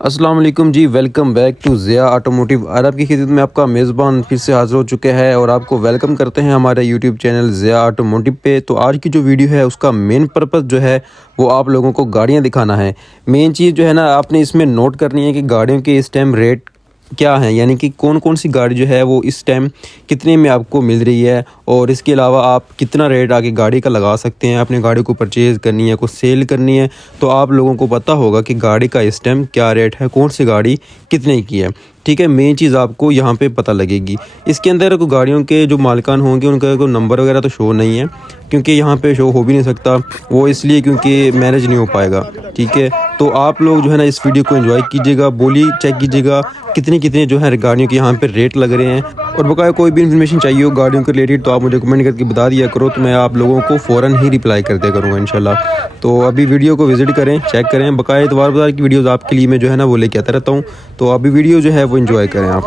अस्सलाम वालेकुम जी, welcome back to Zia automotive. अरब की खिदमत में आपका मेज़बान फिर से हाज़िर हो चुके हैं और आपको वेलकम करते हैं हमारे यूट्यूब चैनल ज़िया ऑटोमोटिव पे। तो आज की जो वीडियो है उसका मेन पर्पस जो है वो आप लोगों को गाड़ियां दिखाना है। मेन चीज़ जो है ना आपने इसमें नोट करनी है कि गाड़ियों के इस टाइम रेट क्या है, यानी कि कौन कौन सी गाड़ी जो है वो इस टाइम कितने में आपको मिल रही है, और इसके अलावा आप कितना रेट आगे गाड़ी का लगा सकते हैं। अपनी गाड़ी को परचेज़ करनी है, को सेल करनी है, तो आप लोगों को पता होगा कि गाड़ी का इस टाइम क्या रेट है, कौन सी गाड़ी कितने की है। ठीक है, मेन चीज़ आपको यहाँ पे पता लगेगी। इसके अंदर को गाड़ियों के जो मालिकान होंगे उनका कोई नंबर वगैरह तो शो नहीं है, क्योंकि यहाँ पे शो हो भी नहीं सकता, वो इसलिए क्योंकि मैनेज नहीं हो पाएगा। ठीक है, तो आप लोग जो है ना इस वीडियो को एंजॉय कीजिएगा, बोली चेक कीजिएगा कितने कितने जो है गाड़ियों के यहाँ पे रेट लग रहे हैं। और बकाया कोई भी इन्फॉर्मेशन चाहिए हो गाड़ियों के रिलेटेड तो आप मुझे कमेंट करके बता दिया करो, तो मैं आप लोगों को फ़ौरन ही रिप्लाई कर दिया करूँगा इंशाल्लाह। तो अभी वीडियो को विज़िट करें, चेक करें, बकाया इतवार बाजार की वीडियोज़ आपके लिए मैं जो है ना वो लेके आता रहता हूँ। तो अभी वीडियो जो है वो एंजॉय करें आप।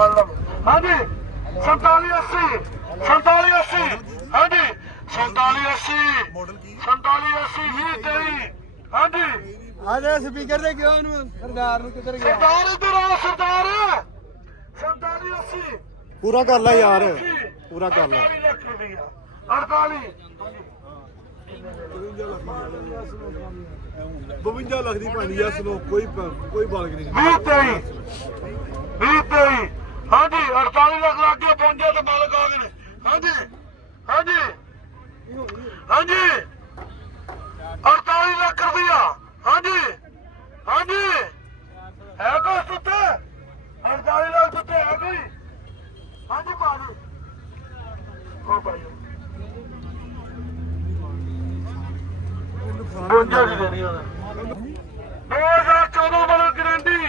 स्पीकर दे क्यों सरदार नु किधर गया? सरदार इधर आओ, सरदार 4780 पूरा कर ला यार, पूरा कर ला। 48 52 ਲੱਖ ਦੀ ਪਾਣੀ ਆ ਸੁਣੋ, ਕੋਈ ਬਾਲਕ ਨਹੀਂ। 20 ਹਾਂਜੀ 48 ਲੱਖ ਲੱਗ ਕੇ ਪਹੁੰਚੇ ਤੇ ਮਾਲਕ ਆ ਗਏ ਨੇ। ਹਾਂਜੀ ਹਾਂਜੀ ਹਾਂਜੀ 48 ਲੱਖ ਰੁਪਇਆ। ਹਾਂਜੀ ਹਾਂਜੀ ਹੈ ਕੋਈ ਸੁੱਤੇ 48 ਲੱਖ ਸੁੱਤੇ ਹੈ ਕੋਈ? ਹਾਂਜੀ ਭਾਜੀ ਉਹ ਭਾਈ 52 ਦੀ ਦੇਣੀ ਉਹਨੇ। 2014 ਵਾਲਾ ਗਰੰਟੀ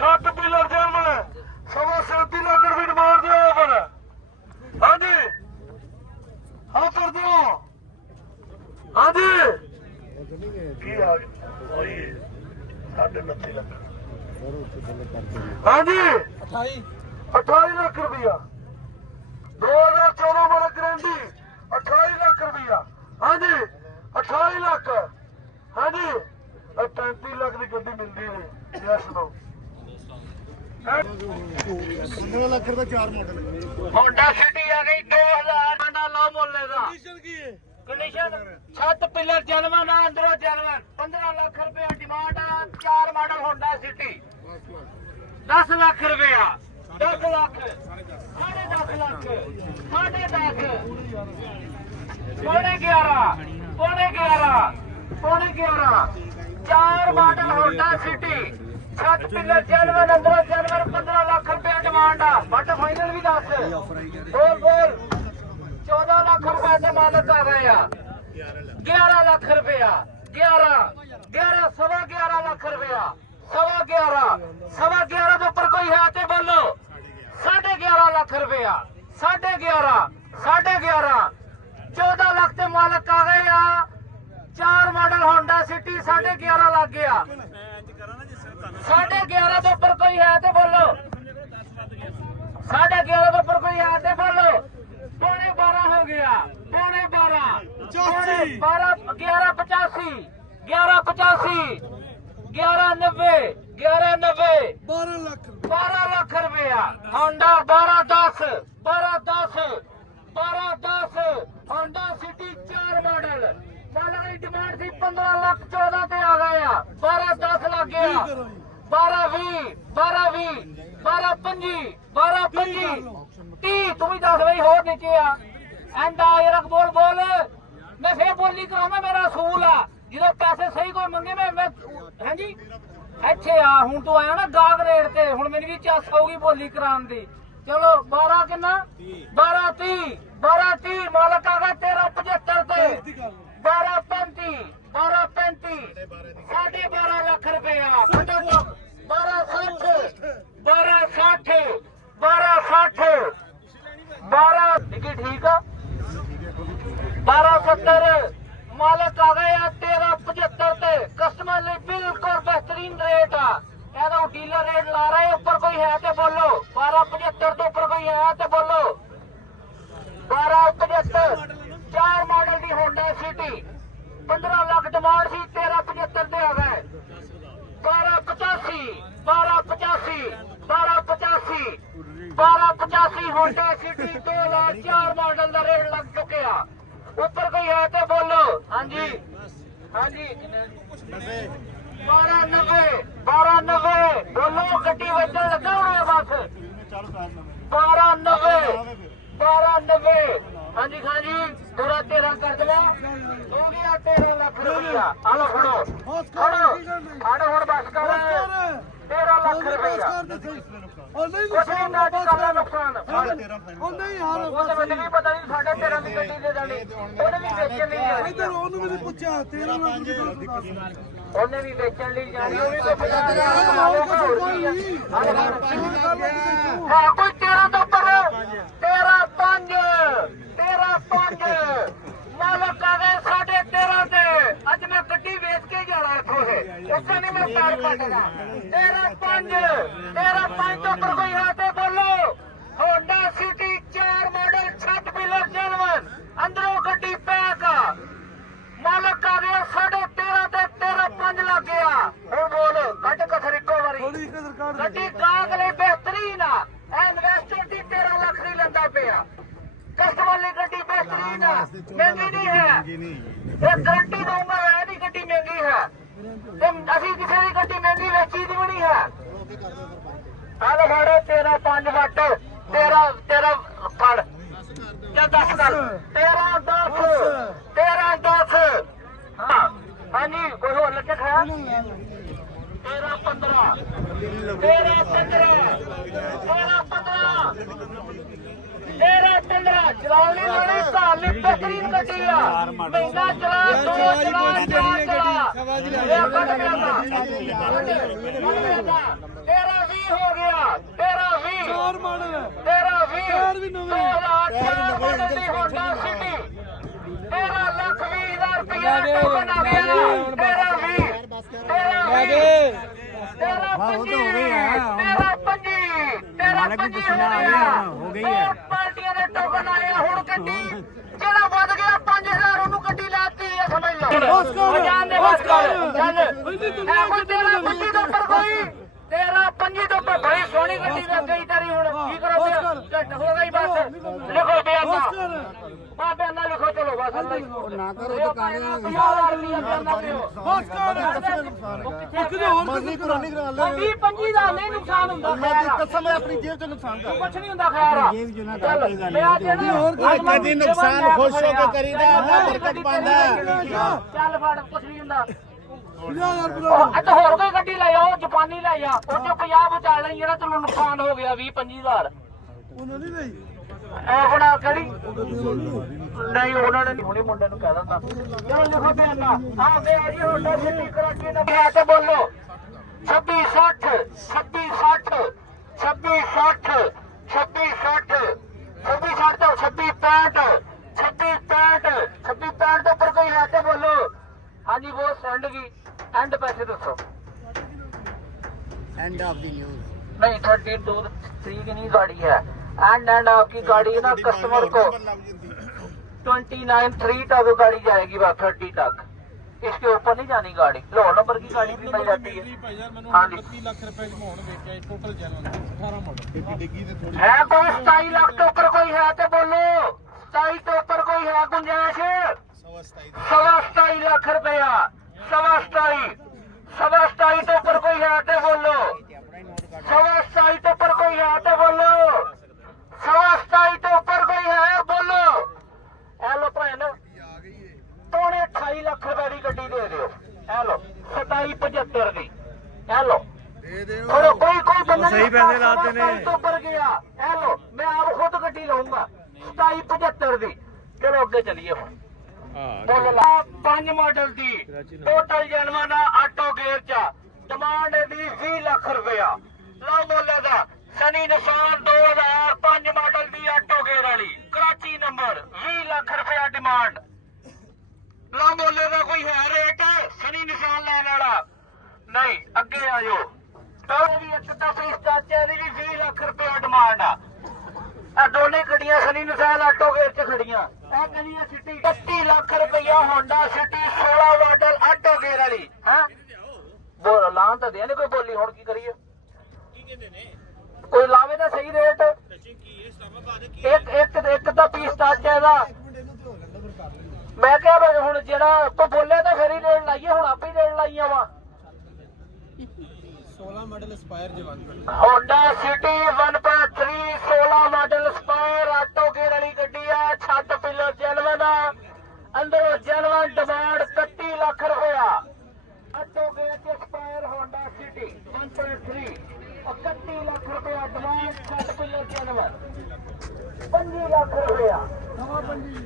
7 ਪਿਲਰ ਜਰਮਨ 37 ਲੱਖ ਰੁਪਏ ਡਿਮਾਂਡ ਦੇ ਓਵਰ। ਹਾਂਜੀ ਹਾਂ ਕਰ ਦਿਓ। ਹਾਂਜੀ ਕੀ ਆ ਗਿਆ 29 ਲੱਖ। ਹਾਂਜੀ 28 ਲੱਖ ਰੁਪਇਆ 2014 ਵਾਲਾ ਗਰੰਟੀ 28 ਲੱਖ ਰੁਪਇਆ। ਹਾਂਜੀ 28 ਲੱਖ। ਹਾਂਜੀ 35 ਲੱਖ ਦੀ ਗੱਡੀ ਮਿਲਦੀ ਨਹੀਂ। ਯੈਸ ਨੋ 15 ਲੱਖ ਰੁਪਏ 4 ਮਾਡਲ ਹੋਂਡਾ ਸਿਟੀ ਆ ਗਈ 2000 ਦਾ ਲਾ ਮੁੱਲੇ ਦਾ। ਕੰਡੀਸ਼ਨ ਕੀ ਹੈ? ਕੰਡੀਸ਼ਨ 7 ਪਿਲਰ ਜਨਮਨ ਅੰਦਰੋਂ ਜਨਮਨ 15 ਲੱਖ ਰੁਪਏ ਡਿਮਾਂਡ ਆ। 4 ਮਾਡਲ ਹੋਂਡਾ ਸਿਟੀ 10 ਲੱਖ ਰੁਪਇਆ 10 ਲੱਖ 10.5 ਲੱਖ 10.5 ਪੌਣੇ 11 4 model Honda city 7 pillar Janman ਅੰਦਰੋਂ ਜਨਮਨ 15 ਲੱਖ ਰੁਪਏ ਡਿਮਾਂਡ ਆ। ਬਟ ਫਾਈਨਲ ਵੀ ਦੱਸ ਬੋਲ 14 ਲੱਖ ਰੁਪਏ ਦੇ ਮਾਲਕ ਆ ਗਏ ਆ। 11 ਲੱਖ ਰੁਪਇਆ 11 ਸਵਾ 11 ਲੱਖ ਰੁਪਇਆ 11.5 ਦੇ ਉੱਪਰ ਕੋਈ ਹੈ ਤੇ ਬੋਲੋ। 11.5 ਲੱਖ ਰੁਪਇਆ 11.5 14 ਲੱਖ ਤੇ ਮਾਲਕ ਆ ਗਏ ਆ। 4 ਮਾਡਲ ਹੋਂਡਾ ਸਿਟੀ 11.5 ਲੱਗ ਗਿਆ। 11.5 ਦੇ ਉੱਪਰ ਕੋਈ ਹੈ ਤੇ ਬੋਲੋ। 11.5 ਦੇ ਉੱਪਰ ਕੋਈ ਹੈ ਤੇ ਬੋਲੋ। पौने 12 हो गया, पौने 12 11.85 11.90 12 लाख रुपया होंडा 1210 होंडा सिटी 4 मॉडल मालक की डिमांड थी 15 लाख 14 ते आ गया। 12-10 लग गया। 12-20 12-25 30 तू भी 10 भाई होर नीचे आ एंड आ बोल मैं फिर बोली कराऊंगा। मेरा असूल आ जो पैसे सही कोई मंगे मैं हाँ जी अच्छे आ हूं तू आया ना गाग रेट ते हुण मेरी भी चस होगी बोली कराने दी। चलो 12 कितना 12-30 मालक आ गया 13.75 ते 12.35 12.5 लाख रुपया 12 टिकट ठीक है 1270 मालक आ गए 13.75 ते कस्टमर लिए बिल्कुल बेहतरीन रेट आ। कहता हूँ डीलर रेट ला रहे ऊपर कोई है तो बोलो। 12.75 तो ऊपर कोई है तो बोलो। 12 सिटी 15 लाख डिमांड सी 1375 दे आ गए 1285 1285 1285 होंडा सिटी 2004 मॉडल का रेट लग चुके हैं ऊपर कोई है तो बोलो हाँ जी 1290 बोलो गड्डी बचन लगा होना है बस 1290 हाँ जी पूरा 13 कर दिया हो गया 13 लाख रुपया आलो खड़ो हुण बस कर 13 लाख रुपया कुछ नहीं ना करना नुकसान नहीं पता नहीं 13.5 की गड्डी दे देनी ਉਹਨੇ ਵੀ ਵੇਚਣ ਲਈ ਜਾਣੀ ਉਹਨੂੰ ਵੀ ਪੁੱਛਿਆ 13 ਲੱਖ ਉਹਨੇ ਵੀ ਵੇਚਣ ਲਈ ਜਾਣੀ ਉਹ ਵੀ ਕੋਈ 50,000 ਕਮਾਊਗਾ ਹੋਰ ਕੀ ਹੈ ਕੋਈ 13 ਤੋਂ ਉੱਪਰ 13.5 ਮਾਲਕ ਆ ਗਏ 13.5 ਤੇ ਅੱਜ ਮੈਂ ਗੱਡੀ ਵੇਚ ਕੇ ਜਾਣਾ ਇੱਥੋਂ ਇਹ ਉੱਥੇ ਨਹੀਂ ਮੈਂ ਪੈਰ ਪੱਟਦਾ 13.5 ਤੋਂ ਉੱਪਰ ਕੋਈ ਹੈ ਤੇ ਬੋਲੋ ਹੋਂਡਾ ਸਿਟੀ 4 ਮਾਡਲ 6 ਪਿਲਰ ਜਨਵਨ ਅੰਦਰੋਂ ਗੱਡੀ ਪੈਕ ਮਾਲਕ ਆ ਗਿਆ 13.5 ਤੇ 13.5 ਲੱਗ ਗਿਆ ਹੁਣ ਬੋਲ ਕੱਢ ਕਸਰ ਇੱਕੋ ਵਾਰੀ ਗੱਡੀ ਕਾਗ ਲਈ ਬਿਹਤਰੀਨ ਆ ਇਨਵੈਸਟਰ ਦੀ 13 ਲੱਖ ਦੀ ਲੈਂਦਾ ਪਿਆ ਕਸਟਮਰ ਲਈ ਗੱਡੀ ਬਿਹਤਰੀਨ ਆ ਮਹਿੰਗੀ ਨਹੀਂ ਹੈ ਇਹ ਗਰੰਟੀ ਦਊਂਗਾ ਇਹਦੀ ਗੱਡੀ ਮਹਿੰਗੀ ਹੈ ਤੇ ਅਸੀਂ ਕਿਸੇ ਦੀ ਗੱਡੀ ਮਹਿੰਗੀ ਵੇਚੀ ਦੀ ਵੀ ਨਹੀਂ ਹੈ ਆਹ ਲਗਾੜੇ 13.5 ਵੱਟ 13 ਫੜ ਜਾਂ 10 ਕਰ 13.10 ਹਾਂ ਹਾਂਜੀ ਕੋਈ ਹੋਰ ਲੱਗੇ ਖਾਇਆ 13.15 ਚਲਾਉਣੀ ਵਾਲੀ ਸਾਲੀ ਬਕਰੀਨ ਗੱਡੀ ਆ ਮਹੀਨਾ ਚਲਾ 2 ਚਲਾ 4 ਚਲਾ ਇਹ ਕੱਢ ਗਿਆ 13-20 ਹੋ ਗਿਆ 13-20 4 ਮਾਡਲ 13-20 ਵੀ ਨਵੇਂ 2004 ਮਾਡਲ ਦੀ ਹੋਂਡਾ ਸਿਟੀ 13,20,000 ਰੁਪਏ ਟੋਕਨ ਆ ਗਿਆ 13-20 ਹੋ ਗਈ ਹੈ ਪਾਰਟੀਆਂ ਦੇ ਟੋਕਨ ਆਏ ਹੁਣ ਗੱਡੀ ਜਿਹੜਾ ਵੱਧ ਗਿਆ 5,000 ਉਹਨੂੰ ਗੱਡੀ ਲਾਤੀ ਹੈ ਸਮਝ ਲਓ ਜਾਨ ਦੇ ਬਸ ਕਰ ਚੱਲ ਇਹ ਕੋਈ 13-25 ਤੋਂ ਉੱਪਰ ਕੋਈ 13-25 ਤੋਂ ਉੱਪਰ ਬੜੀ ਸੋਹਣੀ ਗੱਡੀ ਲੱਗ ਗਈ ਤੇਰੀ ਹੁਣ ਕੀ ਕਰੋਗੇ ਝੱਟ ਹੋ ਗਈ ਬਸ ਲਿਖੋ ਬਿਆਨਾ ਬਿਆਨਾ ਲਿਖੋ ਚਲੋ ਬਸ ਨਾ ਕਰੋ ਤਾਂ ਕਾਗਜ਼ 50,000 ਰੁਪਏ ਬਿਆਨਾ ਦਿਓ ਬਸ ਕਰ ਕਿਤੇ ਹੋਰ ਨਹੀਂ ਕਰਾਣੀ ਕਰਾ ਲੈ 20-25 ਦਾ ਨਹੀਂ ਨੁਕਸਾਨ ਹੁੰਦਾ ਮੈਂ ਕਸਮ ਹੈ ਆਪਣੀ ਜੇਬ 'ਚ ਨੁਕਸਾਨ ਕਰ ਕੁਛ ਨਹੀਂ ਹੁੰਦਾ ਖੈਰ ਜੇਬ 'ਚ ਨਾ ਕਰ ਮੈਂ ਆ ਜੇ ਹੋਰ ਕਦੀ ਨੁਕਸਾਨ ਖੁਸ਼ ਹੋ ਕੇ ਕਰੀਦਾ ਅੱਲਾ ਬਰਕਤ ਪਾਉਂਦਾ ਚੱਲ ਫੜ ਕੁਛ ਨਹੀਂ ਹੁੰਦਾ ਅੱਜ ਹੋਰ ਕੋਈ ਗੱਡੀ ਲੈ ਆਓ ਜਾਪਾਨੀ ਲੈ ਆ ਉਹ ਚੋਂ 50 ਬਚਾ ਲੈ ਜਿਹੜਾ ਤੈਨੂੰ ਨੁਕਸਾਨ ਹੋ ਗਿਆ 20-25,000 ਉਹਨਾਂ ਨੇ ਲਈ ਆਪਣਾ ਕਿਹੜੀ ਨਹੀਂ ਉਹਨਾਂ ਨੇ ਹੁਣੇ ਮੁੰਡੇ ਨੂੰ ਕਹਿ ਦਿੰਦਾ ਚਲੋ ਲਿਖੋ ਬਿਆਨਾ ਆ ਬੇ ਜੀ ਹੋਂਡਾ ਸਿਟੀ ਕਰਾਚੀ ਦਾ ਬਿਆ ਤੇ ਬੋਲੋ 2660 2660 2660 2660 2660 ਤੋਂ 2665 2665 ਤੋਂ ਉੱਪਰ ਕੋਈ ਹੈ ਤੇ ਬੋਲੋ ਹਾਂਜੀ ਉਹ ਸੈਂਡ ਕੀ ਐਂਡ ਪੈਸੇ ਦੱਸੋ एंड ऑफ द न्यूज नहीं 32 की नहीं गाड़ी है एंड आपकी गाड़ी है ना कस्टमर को 29 तक गाड़ी जाएगी बस 30 तक इसके ऊपर नहीं जानी गाड़ी लो नंबर की गाड़ी भी मिल जाती है हाँ जी 30 लाख रुपए च होण वेचे टोटल जनवन 18 मॉडल है कोई 27 लाख तो ऊपर कोई है तो बोलो 27 तो ऊपर कोई है गुंजाइश 27 लाख रुपया 27 तो ऊपर कोई है तो बोलो 27 तो ऊपर कोई है तो बोलो 27 तो ऊपर कोई है बोलो हेलो भैन पौने 28 लाख रुपए की गड्डी दे दो हेलो 27-75 की हेलो कोई बंदा सही पैसे लाते ने तो ऊपर गया हेलो मैं आप खुद गड्डी लाऊंगा 27-75 की चलो अगे चलिए 5 मॉडल दी टोटल जनमाना ऑटो गेयर चा डिमांड दी 20 लाख रुपया लो बोले दा सनी निशान 2005 मॉडल दी ऑटो गेयर वाली कराची नंबर 20 लाख रुपया डिमांड लो बोले दा कोई है रेट सनी निशान लेने वाला नहीं अगे आयो तो भी एक दफे चाचे दी भी 20 लाख रुपया डिमांड आ दोने गड्डियां सनी निशान ऑटो गेयर च ਖੜੀਆਂ ਇਹ ਕਹਿੰਦੀ ਹੈ ਸਿਟੀ 31 ਲੱਖ ਰੁਪਇਆ Honda city 16 model auto gear ਵਾਲੀ ਹੈ ਬੋਲ ਲਾਂ ਤਾਂ ਦੇ ਨਹੀਂ ਕੋਈ ਬੋਲੀ ਹੁਣ ਕੀ ਕਰੀਏ ਕੀ ਕਹਿੰਦੇ ਨੇ ਕੋਈ ਲਾਵੇ ਤਾਂ ਸਹੀ ਰੇਟ ਇੱਕ ਤਾਂ ਪੀਸ ਟੱਚ ਹੈ ਇਹਦਾ ਮੈਂ ਕਿਹਾ ਹੁਣ ਜਿਹੜਾ ਕੋ ਬੋਲੇ ਤਾਂ ਫਿਰ ਹੀ ਰੇਟ ਲਾਈਏ ਹੁਣ ਆਪੇ ਰੇਟ ਲਾਈਆਂ ਵਾ 16 ਮਾਡਲ ਐਸਪਾਇਰ ਜਵਾਨ Honda City 1.3 16 model Aspire auto gear ਵਾਲੀ ਗੱਡੀ ਆ ਛੱਤ ਪਿੱਲਰ ਜੈਨੂਇਨ ਆ ਅੰਦਰੋਂ ਜੈਨੂਇਨ ਡਿਮਾਂਡ 31 ਲੱਖ ਰੁਪਇਆ ਆਟੋ ਗੇਅਰ ਤੇ ਸਪਾਇਰ ਹੋਂਡਾ ਸਿਟੀ 1.3 31 ਲੱਖ ਰੁਪਇਆ ਡਿਮਾਂਡ ਛੱਤ ਪਿੱਲਰ ਜੈਨੂਇਨ 25 ਲੱਖ ਰੁਪਇਆ ਸਵਾ 25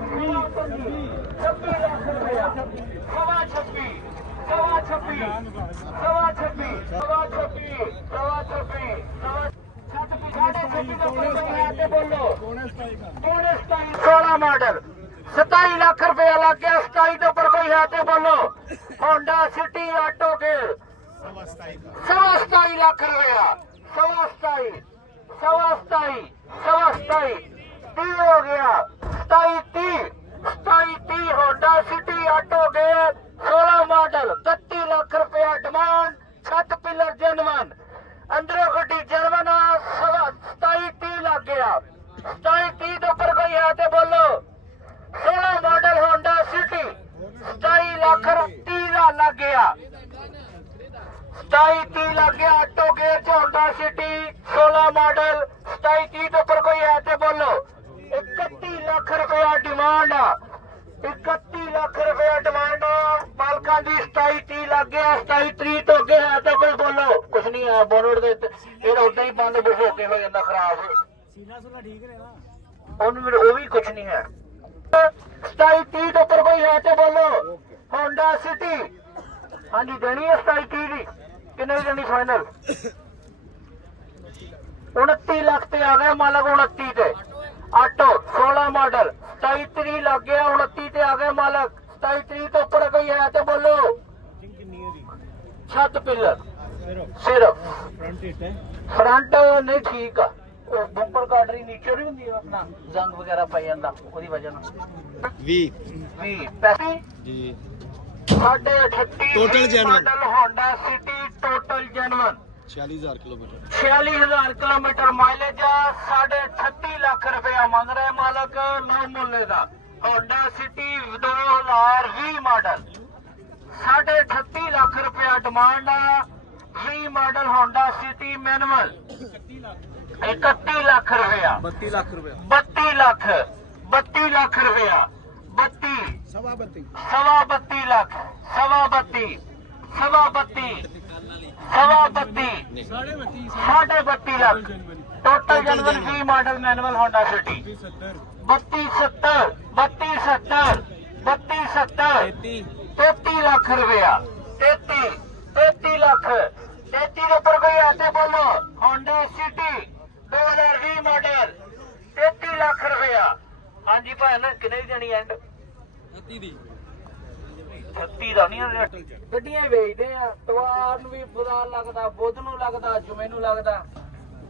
26 ਲੱਖ ਰੁਪਇਆ ਸਵਾ 26 ਸਵਾ 26 ਸਵਾ 26 ਸਵਾ 26 ਸਵਾ 26 ਸਾਡੇ 26 ਦਾ ਕੋਈ ਹੈ ਤੇ ਬੋਲੋ ਪੌਣੇ 27 16 ਮਾਡਲ 27 ਲੱਖ ਰੁਪਇਆ ਲੱਗ ਗਿਆ 27 ਤੋਂ ਉੱਪਰ ਕੋਈ ਹੈ ਤੇ ਬੋਲੋ ਹੋਂਡਾ ਸਿਟੀ ਆਟੋ ਕੇ ਸਵਾ 27 ਲੱਖ ਰੁਪਇਆ ਸਵਾ 27 ਸਵਾ 27 ਸਵਾ 27 30 ਹੋ ਗਿਆ 27 ਹੋਂਡਾ ਸਿਟੀ ਆਟੋ ਕੇ 16 ਮਾਡਲ 31 ਲੱਖ ਰੁਪਇਆ ਡਿਮਾਂਡ ਛੱਤ ਪਿੱਲਰ ਜੈਨੂਇਨ ਅੰਦਰੋਂ ਗੱਡੀ ਜਰਮਨ 27 ਲੱਗ ਗਿਆ 27 ਤੋਂ ਉੱਪਰ ਕੋਈ ਹੈ ਤੇ ਬੋਲੋ 16 ਮਾਡਲ ਹੋਂਡਾ ਸਿਟੀ 27 ਲੱਖ 30 ਦਾ ਲੱਗ ਗਿਆ 27 ਲੱਗ ਗਿਆ ਆਟੋ ਗੇਅਰ ਚ ਹੋਂਡਾ ਸਿਟੀ 16 ਮਾਡਲ 27 ਤੋਂ ਉੱਪਰ ਕੋਈ ਹੈ ਤੇ ਬੋਲੋ 31 ਲੱਖ ਰੁਪਇਆ ਡਿਮਾਂਡ ਆ 31 ਲੱਖ ਰੁਪਇਆ ਡਿਮਾਂਡ ਮਾਲਕਾਂ ਦੀ 27 ਲੱਗ ਗਿਆ 27 ਤੋਂ ਅੱਗੇ ਹੈ ਤਾਂ ਕੋਈ ਬੋਲੋ ਕੁਛ ਨਹੀਂ ਆ ਬੋਨਟ ਦੇ ਇਹ ਉਦਾਂ ਹੀ ਬੰਦ ਹੋ ਕੇ ਹੋ ਜਾਂਦਾ ਖਰਾਬ ਸੀਨਾ ਸੁਨਾ ਠੀਕ ਨੇ ਨਾ ਉਹਨੂੰ ਉਹ ਵੀ ਕੁਛ ਨਹੀਂ ਹੈ 27 ਤੋਂ ਉੱਪਰ ਕੋਈ ਹੈ ਤੇ ਬੋਲੋ ਹੋਂਡਾ ਸਿਟੀ ਹਾਂਜੀ ਦੇਣੀ ਹੈ 27 ਦੀ ਕਿੰਨੇ ਦੀ ਦੇਣੀ ਫਾਈਨਲ 29 ਲੱਖ ਤੇ ਆ ਗਿਆ ਮਾਲਕ 29 ਤੇ ਆਟੋ 16 ਮਾਡਲ 27 ਲੱਗ ਗਿਆ 29 ਤੇ ਆ ਗਿਆ ਮਾਲਕ 27 ਤੋਂ ਉੱਪਰ ਕੋਈ ਹੈ ਤੇ ਬੋਲੋ ਕਿੰਨੀ ਦੀ ਛੱਤ ਪਿੱਲਰ ਸਿਰਫ ਫਰੰਟ ਹਿੱਟ ਹੈ ਫਰੰਟ ਨਹੀਂ ਠੀਕ ਆ ਉਹ ਬੰਪਰ ਕਾਟਰੀ ਨੀਚੇ ਨਹੀਂ ਹੁੰਦੀ ਆਪਣਾ ਜੰਗ ਵਗੈਰਾ ਪੈ ਜਾਂਦਾ ਉਹਦੀ ਵਜ੍ਹਾ ਨਾਲ 20 ਪੈਸੇ ਜੀ 38 Total genuine। Model Honda city total genuine 46000 kilometre 46000 kilometre mileage ਆ 38 ਲੱਖ ਰੁਪਇਆ ਮੰਗ ਰਿਹਾ ਮਾਲਕ ਨਾ ਮੁੱਲੇ ਦਾ ਹੋਂਡਾ ਸਿਟੀ 2020 ਮਾਡਲ 38 ਲੱਖ ਰੁਪਇਆ ਡਿਮਾਂਡ ਆ 20 model Honda city manual 31 lakh ਰੁਪਇਆ 32 ਲੱਖ ਰੁਪਏ 32 ਲੱਖ ਰੁਪਇਆ 32 ਸਵਾ 32 ਸਵਾ 32 ਲੱਖ ਸਵਾ 32 ਸਵਾ 32 ਸਵਾ 32 ਸਾਢੇ 32 ਲੱਖ ਟੋਟਲ ਜਨਵਨ 20 model manual Honda City 32 70 33 lakh ਰੁਪਇਆ 33 ਲੱਖ 33 ਦੇ ਉੱਪਰ ਕੋਈ ਆਤੇ ਬੋਲੋ ਹੋਂਡਾ ਸਿਟੀ 2020 ਮਾਡਲ 33 ਲੱਖ ਰੁਪਇਆ ਹਾਂਜੀ ਭੈਣ ਕਿੰਨੇ ਦੀ ਦੇਣੀ ਐਂਡ 30 ਦੀ 36 ਦਾ ਨਹੀਂ ਗੱਡੀਆਂ ਹੀ ਵੇਚਦੇ ਆ ਤਵਾਰ ਨੂੰ ਵੀ ਬੁਰਾ ਲੱਗਦਾ ਬੁੱਧ ਨੂੰ ਲੱਗਦਾ ਜੁਮੇ ਨੂੰ ਲੱਗਦਾ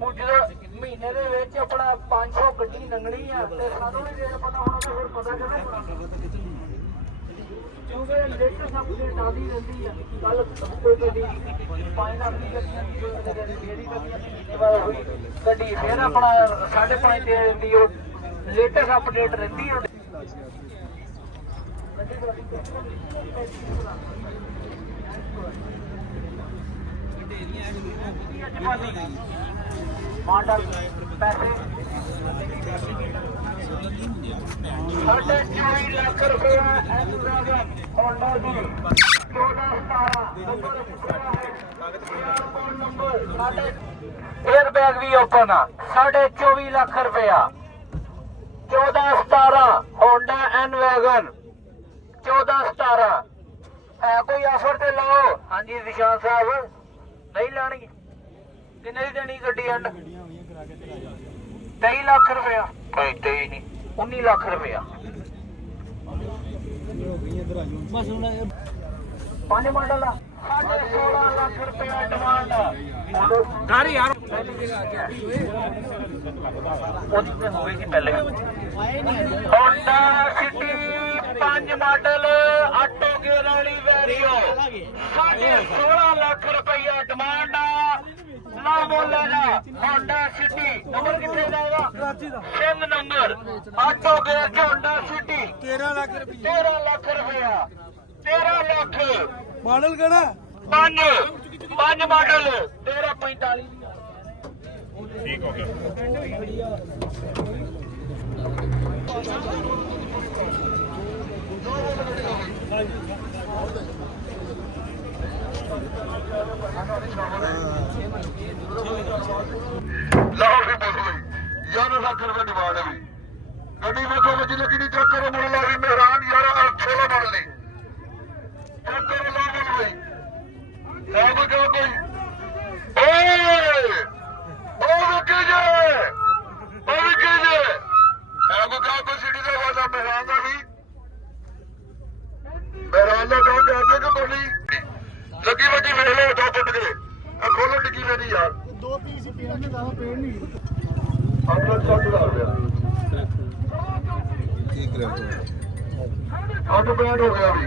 ਹੁਣ ਜਦੋਂ ਮਹੀਨੇ ਦੇ ਵਿੱਚ ਆਪਣਾ 500 ਗੱਡੀ ਲੰਘਣੀ ਆ ਤੇ ਸਾਨੂੰ ਨਹੀਂ ਰੇਟ ਪਤਾ ਹੋਣਾ ਤਾਂ ਫਿਰ ਪਤਾ ਕਿਵੇਂ ਕਿਉਂਕਿ ਲੇਟੈਸਟ ਅਪਡੇਟ ਆਦੀ ਰਹਿੰਦੀ ਆ ਕੱਲ ਕੋਈ ਗੱਡੀ 5 ਲੱਖ ਦੀ ਗੱਡੀ ਜਿਹੜੀ ਗੱਡੀ ਫਿਰ ਆਪਣਾ 5.5 ਦੇ ਦਿੰਦੀ ਉਹ ਲੇਟੈਸਟ ਅਪਡੇਟ ਰਹਿੰਦੀ ਆ ਮਾਡਲ ਪੈਸੇ 24 ਲੱਖ ਰੁਪਇਆ ਐਮਰਾਗਨ ਹੋਂਡਾ ਦੀ 1417 ਨੰਬਰ 에ਅਰ ਬੈਗ ਵੀ ਓਪਨ ਆ 24.5 ਲੱਖ ਰੁਪਇਆ 1417 ਹੋਂਡਾ ਐਨ ਵੈਗਨ 1417 ਹੈ ਕੋਈ ਆਫਰ ਤੇ ਲਾਓ ਹਾਂਜੀ ਵਿਸ਼ਾਲ ਸਾਹਿਬ ਨਹੀਂ ਲੈਣਗੇ ਕਿੰਨੇ ਦੀ ਦੇਣੀ ਗੱਡੀ ਐਂਡ 23 ਲੱਖ ਰੁਪਇਆ ਭਾਈ 23 ਨਹੀਂ 19 ਲੱਖ ਰੁਪਇਆ ਬਸ ਹੁਣ 5 ਮਾਡਲ ਆ 16.5 ਲੱਖ ਰੁਪਇਆ ਡਿਮਾਂਡ ਆ ਘਰ ਯਾਰ ਉਹਦੀ ਤੇ ਹੋ ਗਈ ਸੀ ਪਹਿਲੇ Honda city 5 model auto gear ਵਾਲੀ ਵੈਰੀਓ 16.5 ਲੱਖ ਰੁਪਈਆ ਡਿਮਾਂਡ ਆ ਨਾ ਬੋਲੇਗਾ ਹੋਂਡਾ ਸਿਟੀ ਨੰਬਰ ਕਿੱਥੇ ਦਾ ਇਹਦਾ ਕਰਾਚੀ ਦਾ 3 ਨੰਬਰ ਆਟੋ ਗੇਅਰ ਚ ਹੋਂਡਾ ਸਿਟੀ 13 ਲੱਖ ਰੁਪਈਆ 13 ਲੱਖ ਮਾਡਲ ਕਿਹੜਾ 5 ਮਾਡਲ 1345 ਠੀਕ ਹੋ ਗਿਆ ਲਾਹੌਰ ਵੀ ਬੋਲ ਗਈ 11 ਲੱਖ ਰੁਪਏ ਡਿਮਾਂਡ ਹੈ ਵੀ ਗੱਡੀ ਵੇਖੋ ਵਿੱਚ ਲੱਗੀ ਨਹੀਂ ਚੈੱਕ ਕਰੋ ਮੁੱਲ ਲਾ ਵੀ ਮਹਿਰਾਨ 16 ਮਾਡਲ ਦੀ ਚੈੱਕ ਕਰੋ ਲਾ ਮੁੱਲ ਬਈ ਲੈ ਕੋਈ ਜੋ ਕੋਈ ਓਏ ਉਹ ਵਿਕੀ ਜੇ ਹੈ ਕੋ ਕਾ ਕੋ ਸਿਟੀ ਦਾ ਵਾਲਾ ਮਹਿਰਾਨ ਦਾ ਵੀ ਮਹਿਰਾਨ ਦਾ ਕੰਮ ਕਰਦੇ ਕਿ ਬੋਲੀ ਲੱਗੀ ਵੱਜੀ ਵੇਖ ਲਓ ਦੋ ਫੁੱਟ ਕੇ ਆ ਖੋਲੋ ਡਿੱਗੀ ਮੇਰੀ ਯਾਰ ਦੋ ਪੀਸ ਪੀਣ ਦੇ ਜ਼ਿਆਦਾ ਪੇੜ ਨਹੀਂ ਆਪਣਾ 60,000 ਰੁਪਇਆ ਠੀਕ ਰਹਿ 8 ਪੈਂਟ ਹੋ ਗਿਆ ਵੀ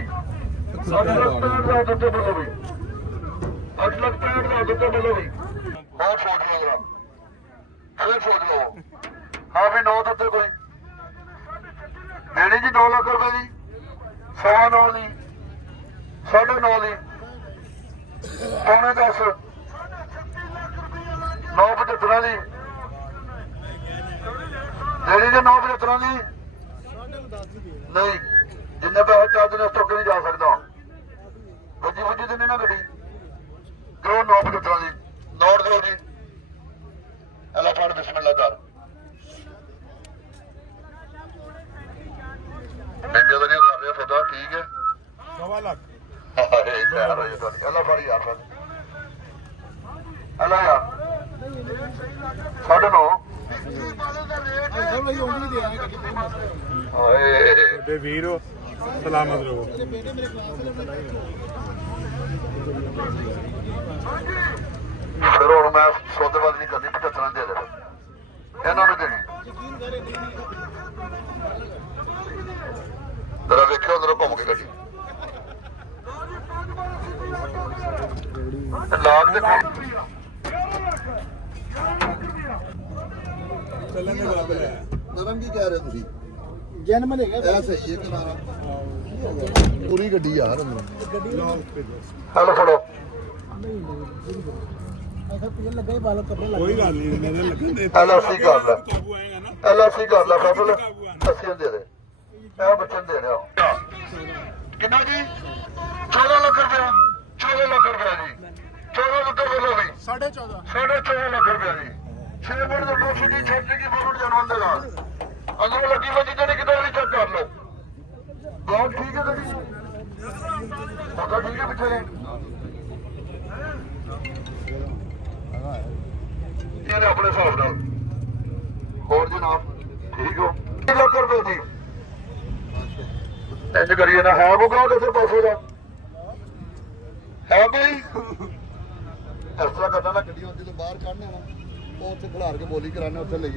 8 ਲੱਖ 65 ਦਾ ਦਿੱਤੇ ਬੋਲੋ ਵੀ 8 ਲੱਖ 65 ਦਾ ਦਿੱਤੇ ਬੋਲੋ ਵੀ ਹੋਰ ਸੋਚ ਲਓ ਜਰਾ ਫਿਰ ਸੋਚ ਲਓ ਹਾਂ ਵੀ 9 ਦਿੱਤੇ ਕੋਈ ਦੇਣੀ ਜੀ 2 ਲੱਖ ਰੁਪਏ ਦੀ 9.5 ਦੀ 9.5 ਦੀ ਪੌਣੇ 10 9.75 ਦੀ ਦੇਣੀ ਜੀ 9.75 ਦੀ ਨਹੀਂ ਜਿੰਨੇ ਪੈਸੇ ਚਾਰਜ ਨੇ ਉਸ ਤੋਂ ਅੱਗੇ ਨਹੀਂ ਜਾ ਸਕਦਾ ਵੱਜੀ ਤੇ ਨਹੀਂ ਨਾ ਗੱਡੀ ਦਿਓ 9.75 ਦੀ ਨੋਟ ਦਿਓ ਜੀ ਅੱਲਾ ਫੜ ਬਿਸਮਿਲ੍ਲਾ ਕਰ ਇੰਨੇ ਦਾ ਨਹੀਂ ਕਰ ਰਿਹਾ ਤੁਹਾਡਾ ਠੀਕ ਹੈ 1.5 ਲੱਖ ਹਾਏ ਯਾਰ ਇਹ ਤੁਹਾਡੀ ਅੱਲਾ ਫੜ ਯਾਰ ਫਿਰ ਅੱਲਾ ਯਾਰ 9.5 ਸਭ ਲਈ ਆਉਂਦੀ ਦੇ ਆਏ ਗੱਡੀ ਹਾਏ ਤੇ ਵੀਰੋ ਸਲਾਮਤ ਰਹੋ ਮੇਰੇ ਬੇਟੇ ਮੇਰੇ ਕਲਾਸ ਦੇ ਫਿਰ ਹੁਣ ਮੈਂ ਸੌਦੇਬਾਜ਼ੀ ਨਹੀਂ ਕਰਨੀ 75 ਦੇ ਦੇ ਇਹਨਾਂ ਨੂੰ ਦੇਣੀ ਯਕੀਨ ਕਰੇ ਨਹੀਂ ਜਰਾ ਵੇਖਿਓ ਅੰਦਰੋਂ ਘੁੰਮ ਕੇ ਗੱਡੀ ਲਾਗ ਦੇ ਕੋਲ ਚੱਲਣ ਦੇ ਬਰਾਬਰ ਹੈ ਨਰਮ ਕੀ ਕਹਿ ਰਹੇ ਤੁਸੀਂ ਜਨਮ ਹੈਗਾ ਇਹ ਸਹੀ ਹੈ ਕਿਨਾਰਾ ਪੂਰੀ ਗੱਡੀ ਯਾਰ ਅੰਦਰ ਹਲੋ ਫੜੋ ਅਸਾਂ ਪਿਛੇ ਲੱਗਾ ਹੀ ਬਾਲਕ ਕੱਪੜੇ ਲੱਗ ਕੋਈ ਗੱਲ ਨਹੀਂ ਨਜ਼ਰ ਲੱਗਣ ਦੇ LIC ਕਰ ਲੈ ਕਾਬੂ ਆਏਗਾ ਨਾ LIC ਕਰ ਲੈ ਫੈਬਲ ਅਸੀਂ ਦੇ ਦੇ ਇਹ ਬੱਚਨ ਦੇ ਰਿਹਾ ਕਿੰਨਾ ਜੀ 14 ਲੱਖ ਰੁਪਇਆ 14 ਲੱਖ ਰੁਪਇਆ ਜੀ 14 ਲੱਖ ਬੋਲੋ ਵੀ 14.5 14.5 ਲੱਖ ਰੁਪਇਆ ਜੀ 6 ਮਿੰਟ ਦਾ ਕੋਸ਼ਿਸ਼ ਦੀ ਛੱਡ ਕੀ ਬੋਲਣ ਜਨਮ ਦੇ ਨਾਲ ਅੰਦਰੋਂ ਲੱਗੀ ਵੱਜੀ ਤੇ ਕਿਤੇ ਵੀ ਚੈੱਕ ਕਰ ਲਓ ਬਹੁਤ ਠੀਕ ਹੈ ਗੱਡੀ ਪਤਾ ਠੀਕ ਹੈ ਪਿੱਛੇ ਇਹਨੇ ਆਪਣੇ ਹਿਸਾਬ ਨਾਲ ਹੋਰ ਜਨਾਬ ਠੀਕ ਹੋ 3 ਲੱਖ ਰੁਪਏ ਦੀ ਇੰਜ ਕਰੀਏ ਨਾ ਹੈ ਉਹ ਕਹੋ ਕਿਸੇ ਪਾਸੇ ਦਾ ਹੈ ਕੋਈ ਇਸ ਤਰ੍ਹਾਂ ਕਰਨਾ ਨਾ ਗੱਡੀ ਜਦੋਂ ਬਾਹਰ ਕੱਢਣਾ ਵਾ ਉਹ ਉੱਥੇ ਖਿਲਾਰ ਕੇ ਬੋਲੀ ਕਰਾਣੇ ਉੱਥੇ ਲਈ